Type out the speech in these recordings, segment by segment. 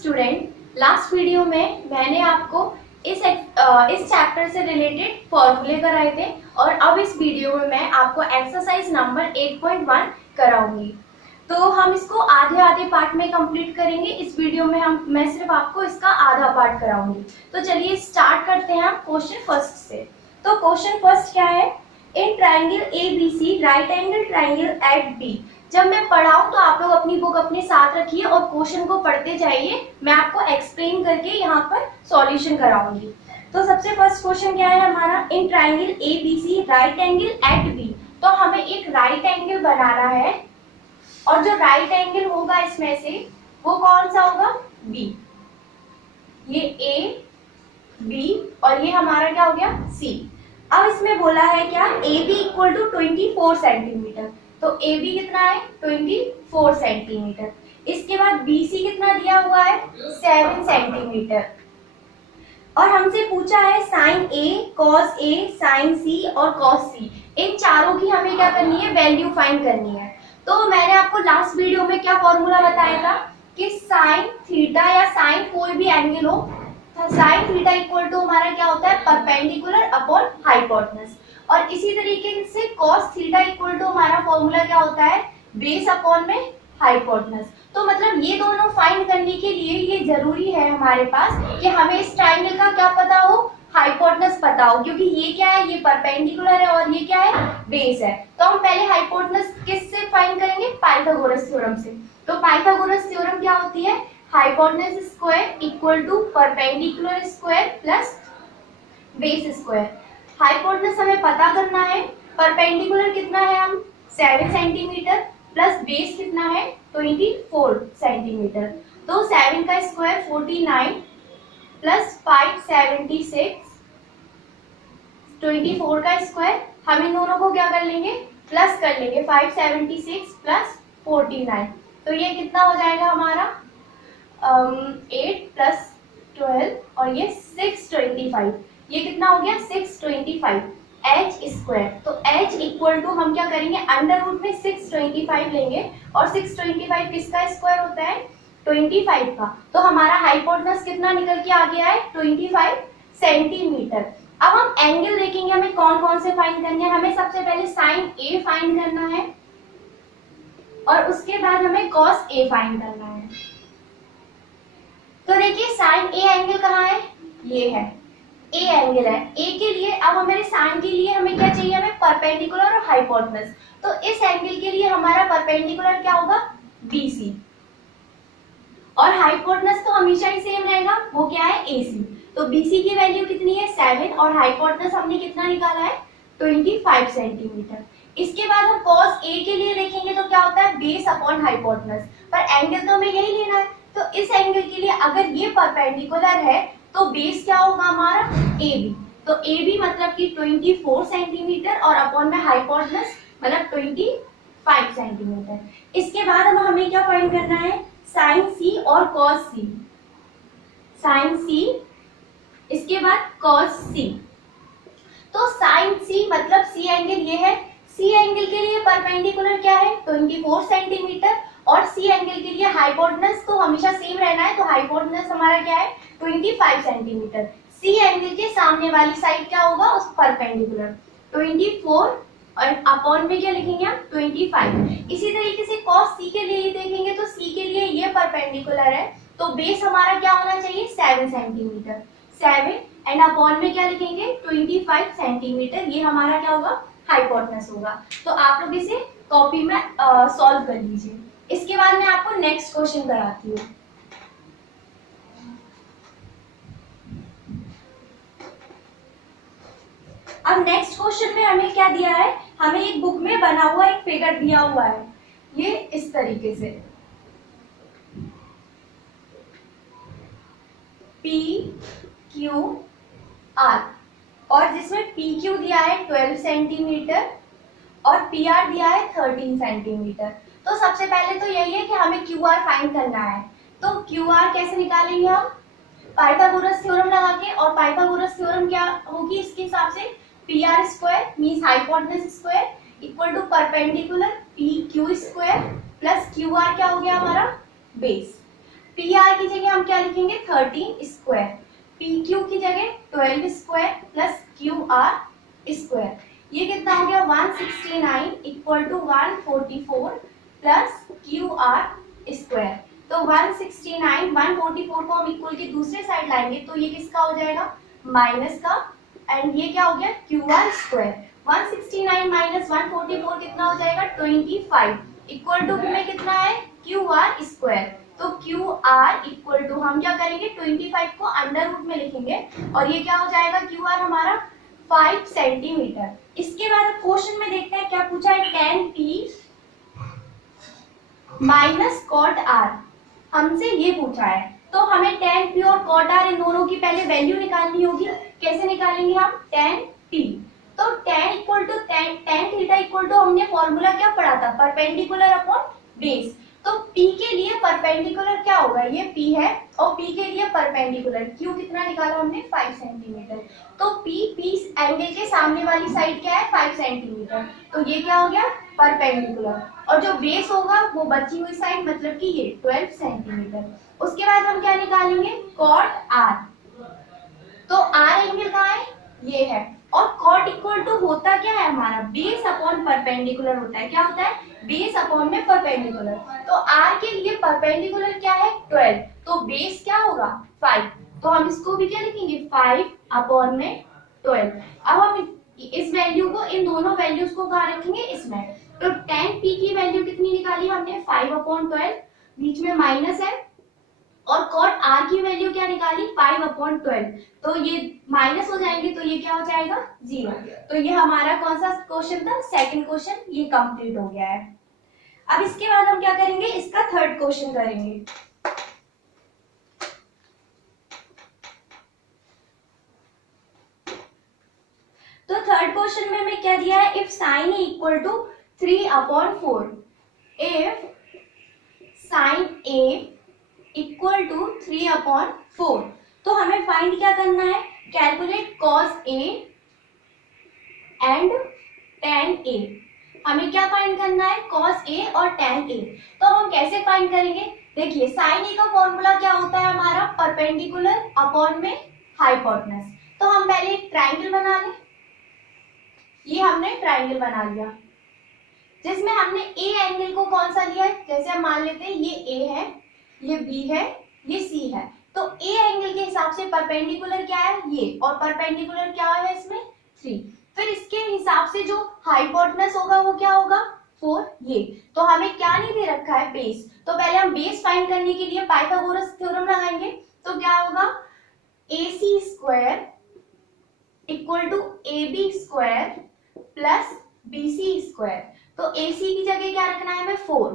Student, last video में मैंने आपको इस चैप्टर से रिलेटेड फॉर्मूले कराए थे और अब इस वीडियो में मैं आपको एक्सरसाइज नंबर 8.1 कराऊंगी। तो हम इसको आधे आधे पार्ट में कंप्लीट करेंगे। इस वीडियो में मैं सिर्फ आपको इसका आधा पार्ट कराऊंगी। तो चलिए स्टार्ट करते हैं हम क्वेश्चन फर्स्ट से। तो क्वेश्चन फर्स्ट क्या है? In triangle ABC right angle triangle at B। जब मैं पढ़ाऊं तो आप लोग अपनी बुक अपने साथ रखिए और क्वेश्चन को पढ़ते जाइए। मैं आपको एक्सप्लेन करके यहाँ पर सॉल्यूशन कराऊंगी। तो सबसे फर्स्ट क्वेश्चन क्या है हमारा? In triangle ABC right angle at B। तो हमें एक राइट एंगल बनाना है और जो राइट एंगल होगा इसमें से वो कौन सा होगा? B। ये A B और ये हमारा क्या हो गया? C। अब इसमें बोला है क्या? AB equal to 24 centimetre. तो AB कितना है? 24 सेंटीमीटर। इसके बाद BC कितना दिया हुआ है? 7 सेंटीमीटर। और हमसे पूछा है sine A, cos A, sine C और कॉस C। इन चारों की हमें क्या करनी है? वैल्यू फाइंड करनी है। तो मैंने आपको लास्ट वीडियो में क्या फॉर्मूला बताया था कि साइन थीटा या साइन कोई भी एंगल हो, साइन थीटा इक्वल टू हमारा क्या होता है? Perpendicular upon hypotenuse. और इसी तरीके से cos थीटा इक्वल टू हमारा फॉर्मूला क्या होता है? बेस अपॉन में हाइपोटेनस। तो मतलब ये दोनों फाइंड करने के लिए ये जरूरी है हमारे पास कि हमें इस ट्राइंगल का क्या पता हो? हाइपोटेनस पता हो, क्योंकि ये क्या है? ये परपेंडिकुलर है और ये क्या है? बेस है। तो हम पहले हाइपोटेनस किससे फाइंड करेंगे? पाइथागोरस थ्योरम से। तो पाइथागोरस थ्योरम क्या होती है? Hypotenuse square equal to perpendicular square plus base square. Hypotenuse हमें पता करना है। परपेंडिकुलर कितना है? हम 7 सेंटीमीटर प्लस बेस कितना है? 24 सेंटीमीटर। तो 7 का स्क्वायर 49 प्लस 576, 24 का स्क्वायर। हम इन दोनों को क्या कर लेंगे? प्लस कर लेंगे। 576 प्लस 49, तो ये कितना हो जाएगा हमारा? 8 प्लस 12 और ये 625। ये कितना हो गया? 625 h स्क्वायर। तो h इक्वल टू हम क्या करेंगे? अंडर रूट में 625 लेंगे और 625 किसका स्क्वायर होता है? 25 का। तो हमारा हाइपोटेनस कितना निकल के आ गया है? 25 सेंटीमीटर। अब हम एंगल देखेंगे, हमें कौन कौन से फाइंड करने हैं। हमें सबसे पहले साइन A फाइंड करना है और उसके बाद हमें कॉस A फाइंड करना है। तो देखिए साइन A एंगल कहाँ है? ये है, A एंगल है। A के लिए अब हमारे साइन के लिए हमें क्या चाहिए? हमें परपेंडिकुलर और हाइपोटेनस। तो इस एंगल के लिए हमारा परपेंडिकुलर क्या होगा? BC और हाइपोटेनस तो हमेशा ही सेम रहेगा, वो क्या है? AC। तो BC की वैल्यू कितनी है? 7 और हाइपोटेनस हमने कितना निकाला है? 25 सेंटीमीटर। इसके बाद हम cos A के लिए देखेंगे तो क्या होता है? Base upon hypotenuse. पर एंगल तो हमें यही लेना है। तो इस एंगल के लिए अगर ये परपेंडिकुलर है तो बेस क्या होगा हमारा? AB। तो AB मतलब कि 24 सेंटीमीटर और अपॉन में हाइपोटेनस मतलब 25 सेंटीमीटर। इसके बाद अब हमें क्या फाइंड करना है? साइन C और cos C। साइन C, इसके बाद cos C। तो साइन C मतलब C एंगल ये है। C एंगल के लिए परपेंडिकुलर क्या है? 24 सेंटीमीटर और C एंगल के लिए हाइपोटेनस तो हमेशा सेम रहना है। तो हाइपोटेनस हमारा क्या है? 25 सेंटीमीटर। C एंगल के सामने वाली साइड क्या होगा? उस परपेंडिकुलर 24 और अपॉन में क्या लिखेंगे हम? 25। इसी तरीके से cos C के लिए देखेंगे तो C के लिए ये परपेंडिकुलर है तो बेस हमारा क्या होना चाहिए? 7 सेंटीमीटर। 7 एंड अपॉन में क्या लिखेंगे? 25 सेंटीमीटर। ये हमारा क्या होगा? हाइपोटेनस होगा। तो आप लोग इसे कॉपी में सॉल्व कर लीजिए। इसके बाद मैं आपको नेक्स्ट क्वेश्चन कराती हूँ। अब नेक्स्ट क्वेश्चन में हमें क्या दिया है? हमें एक बुक में बना हुआ एक फिगर दिया हुआ है, ये इस तरीके से PQR और जिसमें PQ दिया है 12 सेंटीमीटर और PR दिया है 13 सेंटीमीटर। तो सबसे पहले तो यही है कि हमें QR फाइंड करना है। तो QR कैसे निकालेंगे हम? पाइथागोरस थ्योरम लगा के। और पाइथागोरस थ्योरम क्या होगी इसके हिसाब से? PR square means hypotenuse square equal to perpendicular PQ square plus QR क्या हो गया हमारा? बेस। पी आर की जगह हम क्या लिखेंगे 13 स्क्वायर, पी क्यू की जगह 12 square plus Q R square. ये कितना हो गया 169 equal to 144 plus Q R square. तो 169 144 को हम इक्वल की दूसरे साइड लाएंगे तो ये किसका हो जाएगा माइनस का, एंड ये क्या हो गया क्यू आर स्क्वायर। 169 माइनस 144 कितना हो जाएगा 25 इक्वल टू में कितना है क्यू आर स्क्वायर। तो क्यू आर इक्वल टू हम क्या करेंगे 25 को अंडर रूट में लिखेंगे और ये क्या हो जाएगा क्यू आर हमारा 5 सेंटीमीटर। इसके बाद क्वेश्चन में देखते हैं क्या पूछा है, tan p minus cot R, हमसे ये पूछा है। तो हमें tan p और cot r इन दोनों की पहले वैल्यू निकालनी होगी। कैसे निकालेंगे हम tan p, तो tan equal to tan theta equal to हमने फॉर्मूला क्या पढ़ा था परपेंडिकुलर अपॉन बेस। तो p के लिए परपेंडिकुलर क्या होगा ये p है और p के लिए परपेंडिकुलर q कितना निकाला हमने 5 सेंटीमीटर। तो p एंगल के सामने वाली साइड क्या है 5 सेंटीमीटर, तो ये क्या हो गया परपेंडिकुलर, और जो बेस होगा वो बची हुई साइड मतलब कि ये 12 सेंटीमीटर। उसके बाद हम क्या निकालेंगे कॉट r, तो r एंगल कहाँ है ये है, और कॉट इक्वल टू होता क्या है हमारा बेस अपॉन परपेंडिकुलर होता है। क्या होता है बेस अपॉन में परपेंडिकुलर। तो r के लिए परपेंडिकुलर क्या है 12, तो बेस क्या होगा 5, तो हम इसको भी क्या लिखेंगे 5 अपॉन में 12। अब हम इस वैल्यू को इन दोनों वैल्यूज को कहाँ रखेंगे इसमें, तो tan p की वैल्यू कितनी निकाली हमने 5 अपॉन 12, बीच में माइनस है, और cot r की वैल्यू क्या निकाली 5 अपॉन 12, तो ये माइनस हो जाएंगे तो ये क्या हो जाएगा 0। तो ये हमारा कौन सा क्वेश्चन था सेकंड क्वेश्चन, ये कंप्लीट हो गया है। अब इसके बाद हम क्या करेंगे इसका थर्ड क्वेश्चन करेंगे। तो थर्ड क्वेश्चन में हमें क्या दिया है, if sine A equal to 3 upon 4, if sine A equal to 3 upon 4, तो हमें फाइंड क्या करना है, calculate cos A and tan A. हमें क्या फाइंड करना है कॉस ए और tan ए। तो हम कैसे फाइंड करेंगे, देखिए साइन ए का फॉर्मूला क्या होता है हमारा परपेंडिकुलर अपॉन में हाइपोटेनस। तो हम पहले एक ट्राइंगल बना लें, ये हमने ट्राइंगल बना लिया जिसमें हमने ए एंगल को कौन सा लिया है, जैसे हम मान लेते हैं ये ए है, ये बी है, ये सी है, तो ए एंगल के हिसाब से परपेंडिकुलर क्या है ये, और परपेंडिकुलर क्या है इसमें 3। फिर इसके हिसाब से जो हाइपोटेनस होगा वो क्या होगा 4 ये। तो हमें क्या नहीं दे रखा है बेस, तो पहले हम बेस फाइंड करने के लिए पाइथागोरस थ्योरम लगाएंगे। तो क्या होगा AC square equal to AB square plus BC square. तो AC की जगह क्या रखना है हमें 4,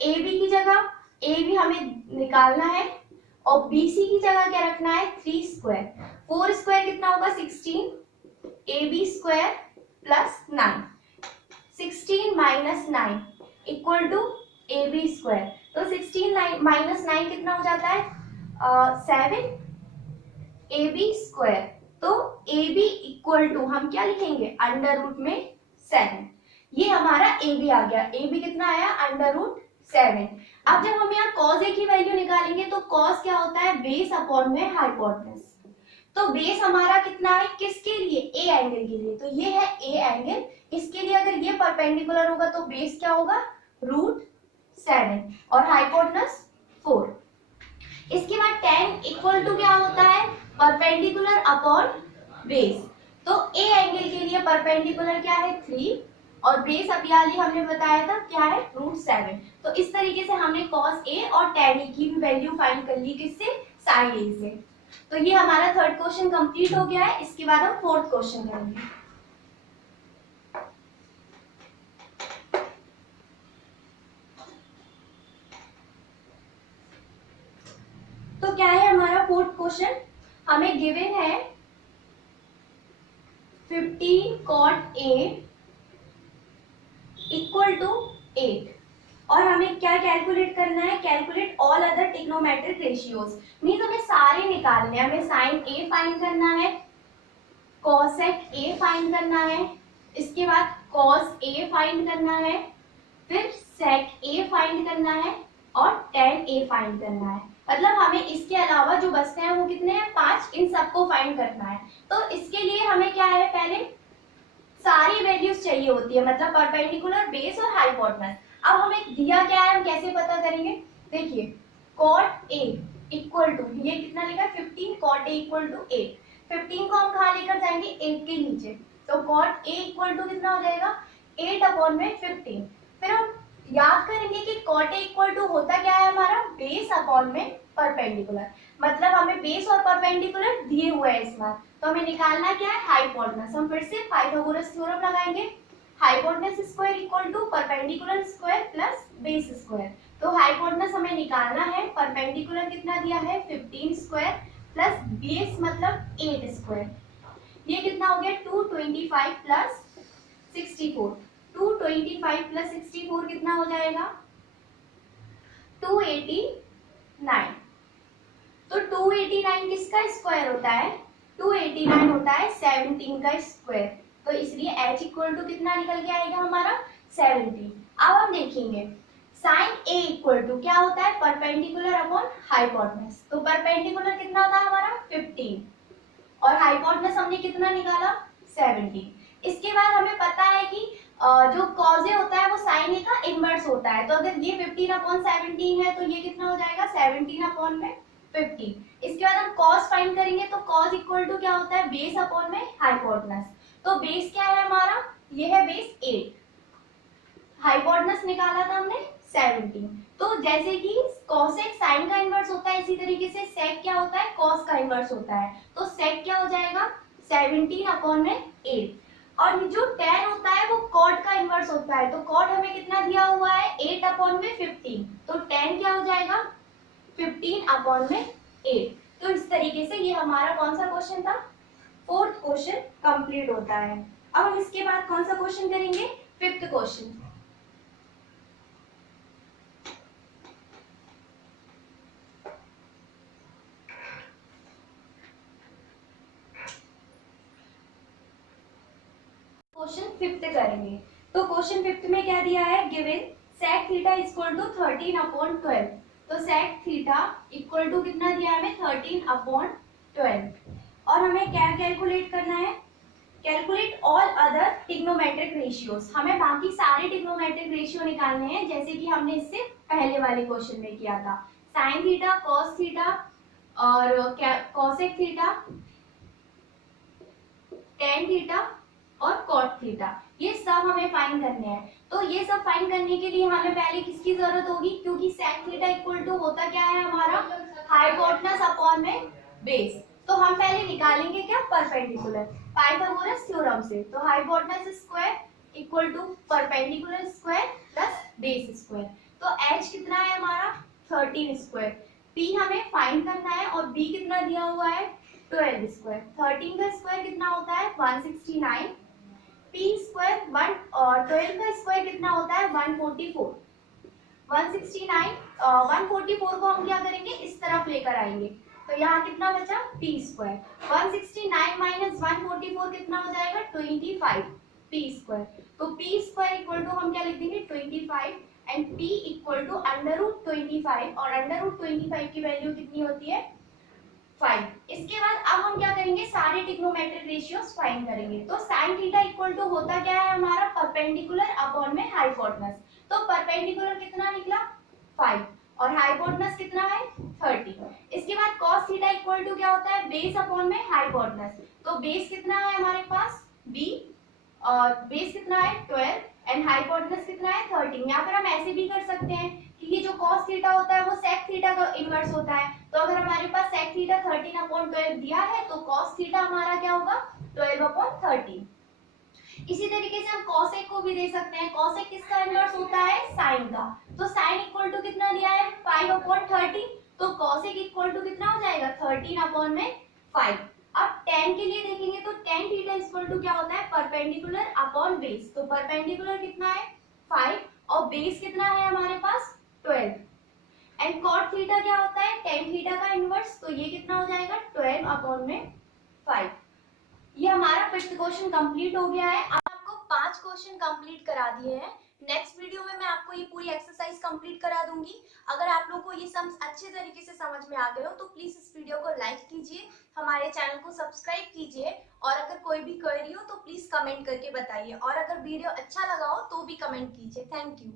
AB की जगह ए भी हमें निकालना है, और BC की जगह क्या रखना है 3 स्क्वायर। 4 स्क्वायर कितना होगा 16, AB square plus 9, 16 minus 9 equal to AB square. तो 16 माइनस 9 कितना हो जाता है 7 AB स्क्वायर। तो AB इक्वल टू हम क्या लिखेंगे अंडर रूट में 7, ये हमारा AB आ गया। AB कितना आया अंडर रूट 7। अब जब हम यहाँ cos a की वैल्यू निकालेंगे तो cos क्या होता है बेस अपॉन में हाइपोटेनस। तो बेस हमारा कितना है किसके लिए ए एंगल के लिए, तो ये है ए एंगल, इसके लिए अगर ये परपेंडिकुलर होगा तो बेस क्या होगा √7 और हाइपोटेनस 4। इसके बाद tan इक्वल टू क्या होता है परपेंडिकुलर अपॉन बेस। तो ए एंगल के लिए परपेंडिकुलर क्या है 3 और बेस अभी हमने बताया था क्या है √7। तो इस तरीके से हमने cos a और tan a की भी वैल्यू फाइंड कर ली किससे sin a से। तो ये हमारा थर्ड क्वेश्चन कंप्लीट हो गया है। इसके बाद हम फोर्थ क्वेश्चन करेंगे। तो क्या है हमारा फोर्थ क्वेश्चन, हमें गिवन है 15 cot a इक्वल टू 8 और हमें क्या कैलकुलेट करना है, calculate all other trigonometric ratios. Means हमें सारे निकालने हैं, हमें साइन a फाइंड करना है, कोसेक a फाइंड करना है, इसके बाद कॉस a फाइंड करना है, फिर सेक a फाइंड करना है, और tan A फाइंड करना है। मतलब हमें इसके अलावा जो बचते हैं वो कितने हैं, 5, इन सबको फाइंड करना है। तो इसके लिए हमें क्या है, पहले सारी वैल्यूज चाहिए होती है, मतलब परपेंडिकुलर, बेस और हाइपोटेनस। अब हमें दिया क्या है, हम कैसे पता करेंगे, देखिए cot A इक्वल टू, ये कितना लिखा है 15, cot A इक्वल टू 8। 15 को हम कहाँ लेकर जाएंगे, 8 के नीचे, तो cot A इक्वल टू कितना हो जाएगा 8 अपॉन में 15। फिर हम याद करेंगे कि cot A इक्वल टू होता क्या है हमारा, बेस अपॉन में परपेंडिकुलर। मतलब हमें बेस और परपेंडिकुलर दिए हुए हैं इसमें, तो हमें निकालना क्या है, हाइपोटेनस। हम फिर से पाइथागोरस थ्योरम लगाएंगे, hypotenuse square equal to perpendicular square plus base square. तो हाइपोटेनस हमें निकालना है, परपेंडिकुलर कितना दिया है 15 स्क्वायर प्लस बेस मतलब 8 स्क्वायर। ये कितना हो गया 225 प्लस 64। 225 प्लस 64 कितना हो जाएगा 289। तो 289 किसका स्क्वायर होता है, 289 होता है 17 का स्क्वायर। तो इसलिए h इक्वल टू कितना निकल के आएगा हमारा 17। अब हम देखेंगे साइन a इक्वल टू क्या होता है, परपेंडिकुलर अपॉन हाइपोटेनस। तो परपेंडिकुलर कितना था हमारा 15 और हाइपोटेनस हमने कितना निकाला 17। इसके बाद हमें पता है कि जो कॉज ए होता है वो साइन ए का इनवर्स होता है। तो अगर ये 15 अपॉन 17 है तो ये कितना हो जाएगा 17 अपॉन में 15। इसके बाद हम कॉस फाइंड करेंगे, तो कॉस इक्वल टू क्या होता है बेस अपॉन में हाइपोटेनस। तो बेस क्या है हमारा, ये है बेस 8, हाइपोटेनस निकाला था हमने 17। तो जैसे कि कॉसेक साइन का इनवर्स होता है, इसी तरीके से सेक क्या होता है कॉस का इनवर्स होता है। तो सेक क्या हो जाएगा 17 अपॉन में 8। और जो tan होता है वो कॉट का इनवर्स होता है। तो कॉट हमें कितना दिया हुआ है 8 अपॉन में 15, तो tan क्या हो जाएगा 15 अपॉन में 8। तो इस तरीके से ये हमारा कौन सा क्वेश्चन था, फोर्थ क्वेश्चन कंप्लीट होता है। अब हम इसके बाद कौन सा क्वेश्चन करेंगे, फिफ्थ क्वेश्चन। क्वेश्चन फिफ्थ करेंगे। तो क्वेश्चन फिफ्थ में क्या दिया है, given sec theta equal to 13 upon 12। तो sec थीटा इक्वल टू कितना दिया है हमें 13 अपॉन 12। और हमें क्या कैलकुलेट करना है, calculate all other trigonometric ratios. हमें बाकी सारे ट्रिग्नोमेट्रिक रेशियो निकालने हैं, जैसे कि हमने इससे पहले वाले क्वेश्चन में किया था। साइन थीटा, कॉस थीटा और कॉसेक थीटा, टेन थीटा और कॉट थीटा, ये सब हमें फाइंड करने हैं। तो ये सब फाइंड करने के लिए हमें पहले किसकी जरूरत होगी, क्योंकि sec थीटा इक्वल टू होता क्या है हमारा हाइपोटेनस अपॉन में बेस। तो हम पहले निकालेंगे क्या परपेंडिकुलर, पाइथागोरस थ्योरम से। तो hypotenuse square equal to perpendicular square plus base square. तो h कितना है हमारा 13 स्क्वायर, p हमें फाइंड करना है और b कितना दिया हुआ है 12 स्क्वायर। 13 का स्क्वायर कितना होता है 169, p स्क्वायर 1 और 12 का स्क्वायर कितना होता है 144। 169 144 को हम क्या करेंगे इस तरफ लेकर आएंगे, तो यहाँ कितना बचा p स्क्वायर। 169 माइनस 144 कितना हो जाएगा 25 p स्क्वायर। तो p स्क्वायर इक्वल टू हम क्या लिख देंगे 25 and p equal to under root 25, और अंडर रूट 25 की वैल्यू कितनी होती है 5। इसके बाद अब हम क्या करेंगे सारे ट्रिग्नोमेट्रिक रेशियोज फाइंड करेंगे। तो sin थीटा इक्वल टू होता क्या है हमारा परपेंडिकुलर अपॉन में हाइपोटेनस। तो परपेंडिकुलर कितना निकला 5 और हाइपोटेनस कितना है 30। इसके बाद cos थीटा इक्वल टू क्या होता है बेस अपॉन में हाइपोटेनस। तो बेस कितना है हमारे पास b और बेस कितना है 12 एंड हाइपोटेनस कितना है 13। या फिर हम ऐसे भी कर सकते हैं कि ये जो cos थीटा होता है वो sec थीटा का इनवर्स होता है। तो अगर हमारे पास sec थीटा 13 अपॉन 12 दिया है तो cos थीटा हमारा क्या होगा 12 अपॉन 13। इसी तरीके से हम cosec को भी दे सकते हैं। cosec किसका इनवर्स होता है sin का। तो sin इक्वल टू कितना दिया है 5 अपॉन 30, तो cosec इक्वल टू कितना हो जाएगा 13 अपॉन में 5। अब tan के लिए देखेंगे तो tan थीटा इक्वल टू क्या होता है परपेंडिकुलर अपॉन बेस। तो परपेंडिकुलर कितना है 5 और बेस कितना है हमारे पास 12 एंड cot थीटा क्या होता है tan थीटा का इनवर्स। तो ये कितना हो जाएगा 12 अपॉन में 5। ये हमारा फिफ्थ क्वेश्चन कंप्लीट हो गया है। अब आपको 5 क्वेश्चन कंप्लीट करा दिए हैं। नेक्स्ट वीडियो में मैं आपको ये पूरी एक्सरसाइज कंप्लीट करा दूंगी। अगर आप लोगों को ये सम्स अच्छे तरीके से समझ में आ गए हो तो प्लीज इस वीडियो को लाइक कीजिए, हमारे चैनल को सब्सक्राइब कीजिए, और अगर कोई भी क्वेरी हो तो प्लीज कमेंट करके बताइए, और अगर वीडियो अच्छा लगा हो तो भी कमेंट कीजिए। Thank you.